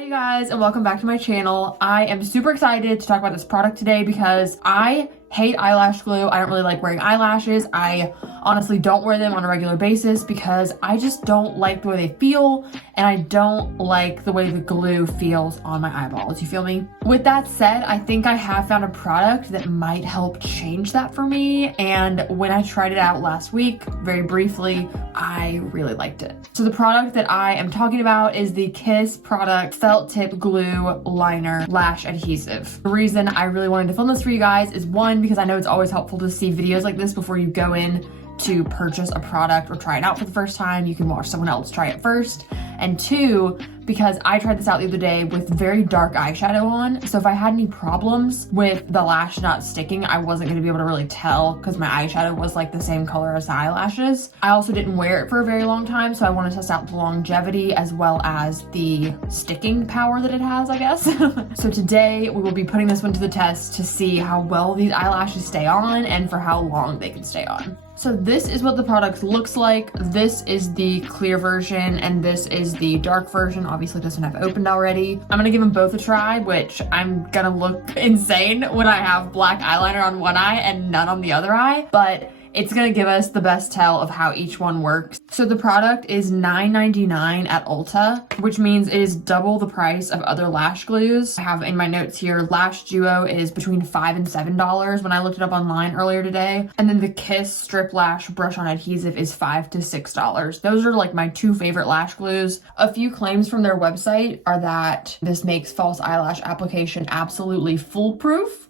Hi you guys, and welcome back to my channel. I am super excited to talk about this product today because I hate eyelash glue. I don't really like wearing eyelashes. I honestly don't wear them on a regular basis because I just don't like the way they feel, and I don't like the way the glue feels on my eyeballs. You feel me? With that said, I think I have found a product that might help change that for me, and when I tried it out last week, very briefly, I really liked it. So the product that I am talking about is the Kiss product Felt Tip Glue Liner Lash Adhesive. The reason I really wanted to film this for you guys is one, because I know it's always helpful to see videos like this before you go in to purchase a product or try it out for the first time. You can watch someone else try it first. And two, because I tried this out the other day with very dark eyeshadow on. So if I had any problems with the lash not sticking, I wasn't gonna be able to really tell because my eyeshadow was like the same color as the eyelashes. I also didn't wear it for a very long time, so I want to test out the longevity as well as the sticking power that it has, I guess. So today we will be putting this one to the test to see how well these eyelashes stay on and for how long they can stay on. So this is what the product looks like. This is the clear version and this is the dark version. Obviously this one I've opened already. I'm gonna give them both a try, which I'm gonna look insane when I have black eyeliner on one eye and none on the other eye, but it's gonna give us the best tell of how each one works. So the product is $9.99 at Ulta, which means it is double the price of other lash glues. I have in my notes here, Lash Duo is between $5 and $7 when I looked it up online earlier today. And then the Kiss Strip Lash Brush On Adhesive is $5 to $6. Those are like my two favorite lash glues. A few claims from their website are that this makes false eyelash application absolutely foolproof.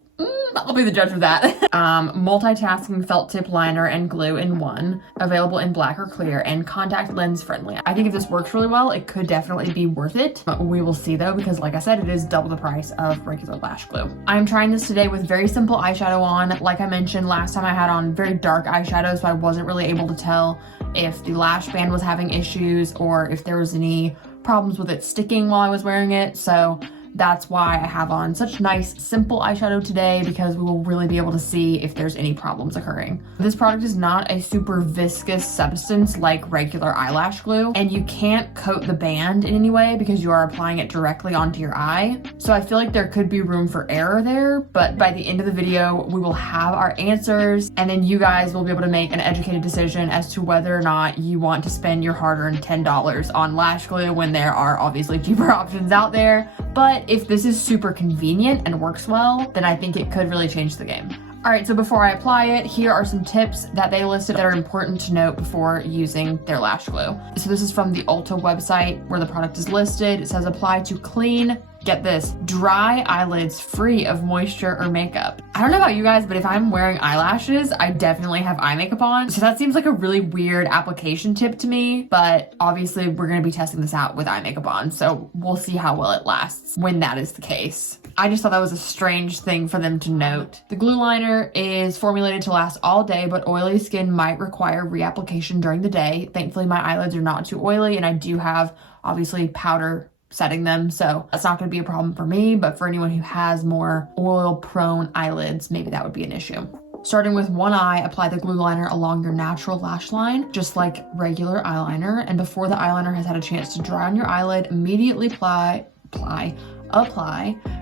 I'll be the judge of that. Multitasking felt tip liner and glue in one, available in black or clear, and contact lens friendly. I think if this works really well, it could definitely be worth it. We will see though, because like I said, it is double the price of regular lash glue. I'm trying this today with very simple eyeshadow on. Like I mentioned last time, I had on very dark eyeshadow, so I wasn't really able to tell if the lash band was having issues or if there was any problems with it sticking while I was wearing it. So that's why I have on such nice, simple eyeshadow today, because we will really be able to see if there's any problems occurring. This product is not a super viscous substance like regular eyelash glue, and you can't coat the band in any way because you are applying it directly onto your eye. So I feel like there could be room for error there, but by the end of the video, we will have our answers, and then you guys will be able to make an educated decision as to whether or not you want to spend your hard-earned $10 on lash glue when there are obviously cheaper options out there. But if this is super convenient and works well, then I think it could really change the game. All right, so before I apply it, here are some tips that they listed that are important to note before using their lash glue. So this is from the Ulta website where the product is listed. It says apply to clean, get this, dry eyelids free of moisture or makeup. I don't know about you guys, but if I'm wearing eyelashes, I definitely have eye makeup on. So that seems like a really weird application tip to me, but obviously we're gonna be testing this out with eye makeup on. So we'll see how well it lasts when that is the case. I just thought that was a strange thing for them to note. The glue liner is formulated to last all day, but oily skin might require reapplication during the day. Thankfully, my eyelids are not too oily, and I do have obviously powder setting them, so that's not going to be a problem for me, but for anyone who has more oil prone eyelids, maybe that would be an issue. Starting with one eye, apply the glue liner along your natural lash line, just like regular eyeliner, and before the eyeliner has had a chance to dry on your eyelid, immediately apply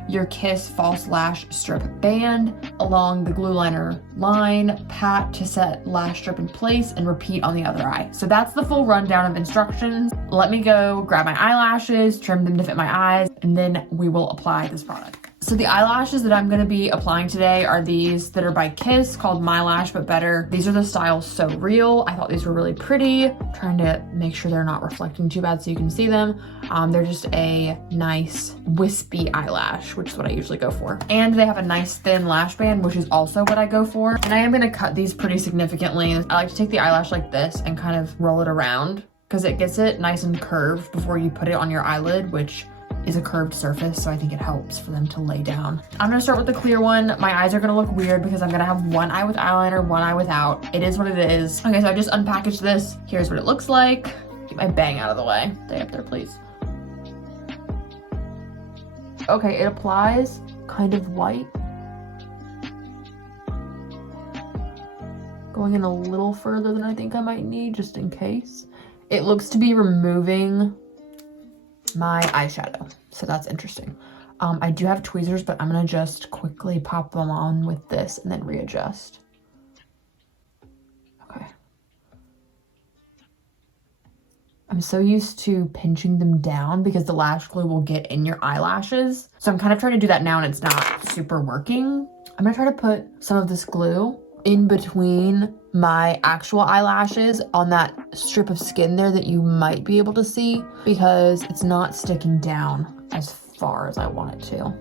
your Kiss False Lash Strip band along the glue liner line, pat to set lash strip in place, and repeat on the other eye. So that's the full rundown of instructions. Let me go grab my eyelashes, trim them to fit my eyes, and then we will apply this product. So the eyelashes that I'm going to be applying today are these that are by Kiss, called My Lash But Better. These are the style So Real. I thought these were really pretty. I'm trying to make sure they're not reflecting too bad so you can see them. They're just a nice wispy eyelash, which is what I usually go for. And they have a nice thin lash band, which is also what I go for. And I am going to cut these pretty significantly. I like to take the eyelash like this and kind of roll it around because it gets it nice and curved before you put it on your eyelid, which is a curved surface, so I think it helps for them to lay down. I'm gonna start with the clear one. My eyes are gonna look weird because I'm gonna have one eye with eyeliner, one eye without. It is what it is. Okay, so I just unpackaged this. Here's what it looks like. Get my bang out of the way. Stay up there, please. Okay, it applies kind of white. Going in a little further than I think I might need, just in case. It looks to be removing my eyeshadow. So that's interesting. I do have tweezers, but I'm gonna just quickly pop them on with this and then readjust. Okay. I'm so used to pinching them down because the lash glue will get in your eyelashes. So I'm kind of trying to do that now and it's not super working. I'm gonna try to put some of this glue in between my actual eyelashes on that strip of skin there that you might be able to see because it's not sticking down as far as I want it to.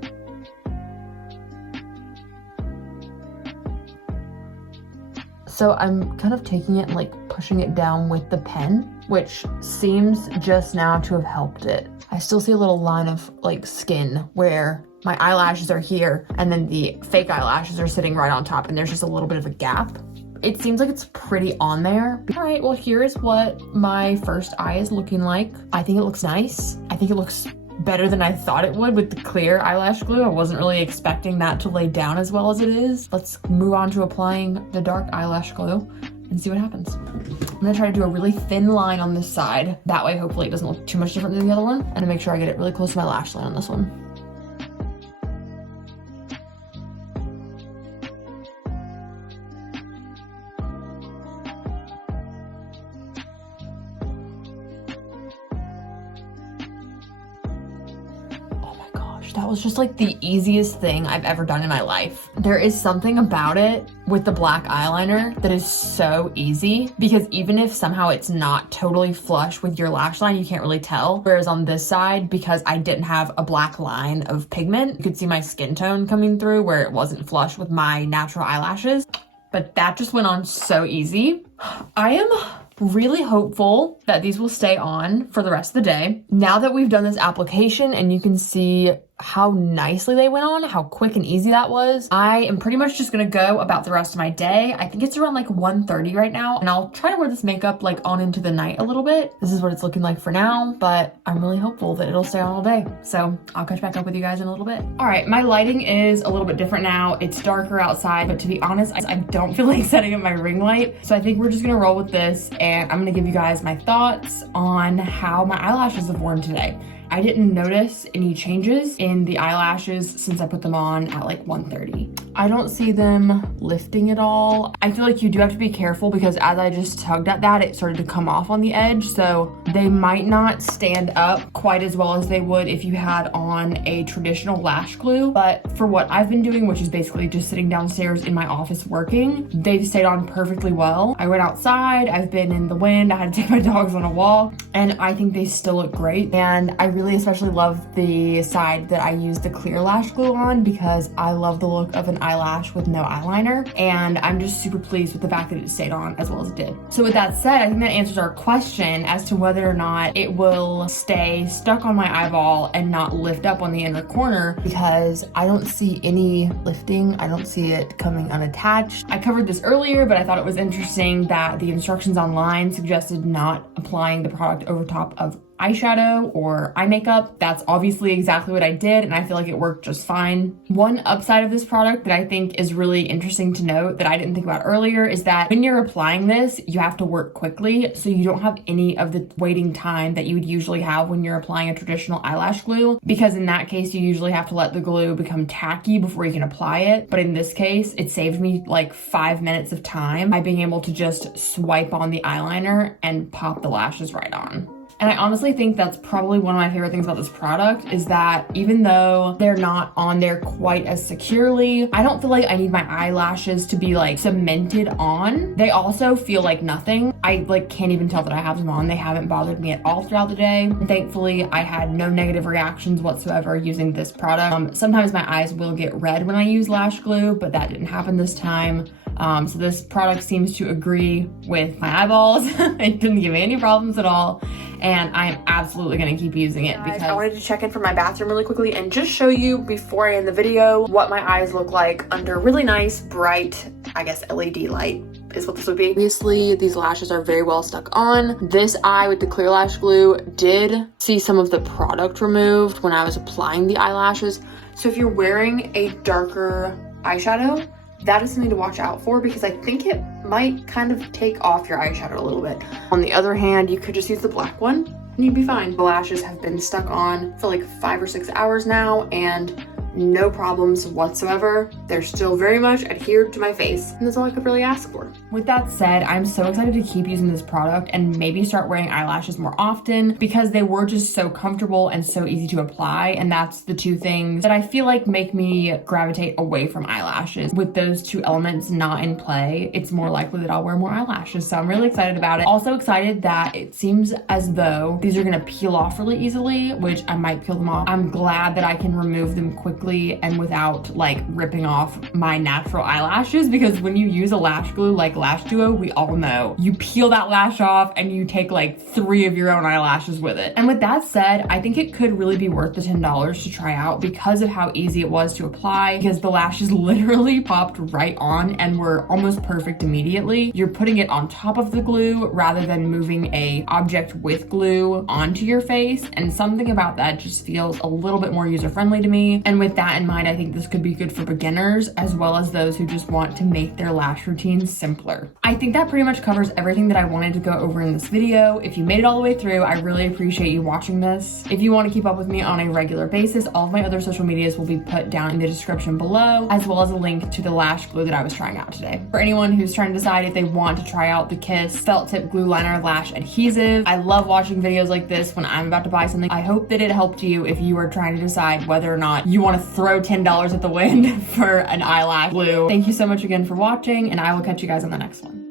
So I'm kind of taking it and like pushing it down with the pen, which seems just now to have helped it. I still see a little line of like skin where my eyelashes are here and then the fake eyelashes are sitting right on top and there's just a little bit of a gap. It seems like it's pretty on there. All right, well, here's what my first eye is looking like. I think it looks nice. I think it looks better than I thought it would with the clear eyelash glue. I wasn't really expecting that to lay down as well as it is. Let's move on to applying the dark eyelash glue and see what happens. I'm gonna try to do a really thin line on this side. That way, hopefully it doesn't look too much different than the other one. And to make sure I get it really close to my lash line on this one. That was just like the easiest thing I've ever done in my life. There is something about it with the black eyeliner that is so easy because even if somehow it's not totally flush with your lash line, you can't really tell. Whereas on this side, because I didn't have a black line of pigment, you could see my skin tone coming through where it wasn't flush with my natural eyelashes. But that just went on so easy. I am really hopeful that these will stay on for the rest of the day. Now that we've done this application and you can see how nicely they went on, how quick and easy that was, I am pretty much just gonna go about the rest of my day. I think it's around like 1:30 right now, and I'll try to wear this makeup like on into the night a little bit. This is what it's looking like for now, but I'm really hopeful that it'll stay on all day. So I'll catch back up with you guys in a little bit. All right, my lighting is a little bit different now. It's darker outside, but to be honest, I don't feel like setting up my ring light. So I think we're just gonna roll with this, and I'm gonna give you guys my thoughts on how my eyelashes have worn today. I didn't notice any changes in the eyelashes since I put them on at like 1:30. I don't see them lifting at all. I feel like you do have to be careful because as I just tugged at that, it started to come off on the edge. So they might not stand up quite as well as they would if you had on a traditional lash glue. But for what I've been doing, which is basically just sitting downstairs in my office working, they've stayed on perfectly well. I went outside, I've been in the wind, I had to take my dogs on a walk, and I think they still look great. And I really especially love the side that I use the clear lash glue on because I love the look of an eyelash with no eyeliner, and I'm just super pleased with the fact that it stayed on as well as it did. So with that said, I think that answers our question as to whether or not it will stay stuck on my eyeball and not lift up on the inner corner, because I don't see any lifting. I don't see it coming unattached. I covered this earlier, but I thought it was interesting that the instructions online suggested not applying the product over top of eyeshadow or eye makeup. That's obviously exactly what I did, and I feel like it worked just fine. One upside of this product that I think is really interesting to note that I didn't think about earlier is that when you're applying this, you have to work quickly, so you don't have any of the waiting time that you would usually have when you're applying a traditional eyelash glue, because in that case, you usually have to let the glue become tacky before you can apply it. But in this case, it saved me like 5 minutes of time by being able to just swipe on the eyeliner and pop the lashes right on. And I honestly think that's probably one of my favorite things about this product is that even though they're not on there quite as securely, I don't feel like I need my eyelashes to be like cemented on. They also feel like nothing. I like can't even tell that I have them on. They haven't bothered me at all throughout the day. And thankfully, I had no negative reactions whatsoever using this product. Sometimes my eyes will get red when I use lash glue, but that didn't happen this time. So this product seems to agree with my eyeballs. It didn't give me any problems at all. And I am absolutely gonna keep using it because I wanted to check in from my bathroom really quickly and just show you before I end the video what my eyes look like under really nice, bright, I guess LED light is what this would be. Obviously, these lashes are very well stuck on. This eye with the clear lash glue did see some of the product removed when I was applying the eyelashes. So if you're wearing a darker eyeshadow, that is something to watch out for because I think it might kind of take off your eyeshadow a little bit. On the other hand, you could just use the black one and you'd be fine. The lashes have been stuck on for like 5 or 6 hours now, and no problems whatsoever. They're still very much adhered to my face, and that's all I could really ask for. With that said, I'm so excited to keep using this product and maybe start wearing eyelashes more often because they were just so comfortable and so easy to apply, and that's the two things that I feel like make me gravitate away from eyelashes. With those two elements not in play, it's more likely that I'll wear more eyelashes, so I'm really excited about it. Also excited that it seems as though these are gonna peel off really easily, which I might peel them off. I'm glad that I can remove them quickly and without like ripping off my natural eyelashes, because when you use a lash glue like Lash Duo, we all know you peel that lash off and you take like 3 of your own eyelashes with it. And with that said, I think it could really be worth the $10 to try out because of how easy it was to apply, because the lashes literally popped right on and were almost perfect immediately. You're putting it on top of the glue rather than moving a object with glue onto your face, and something about that just feels a little bit more user-friendly to me. And with that in mind, I think this could be good for beginners as well as those who just want to make their lash routines simpler. I think that pretty much covers everything that I wanted to go over in this video. If you made it all the way through, I really appreciate you watching this. If you want to keep up with me on a regular basis, all of my other social medias will be put down in the description below, as well as a link to the lash glue that I was trying out today. For anyone who's trying to decide if they want to try out the Kiss Felt Tip Glue Liner Lash Adhesive, I love watching videos like this when I'm about to buy something. I hope that it helped you if you are trying to decide whether or not you want to throw $10 at the wind for an eyelash glue. Thank you so much again for watching, and I will catch you guys on the next one.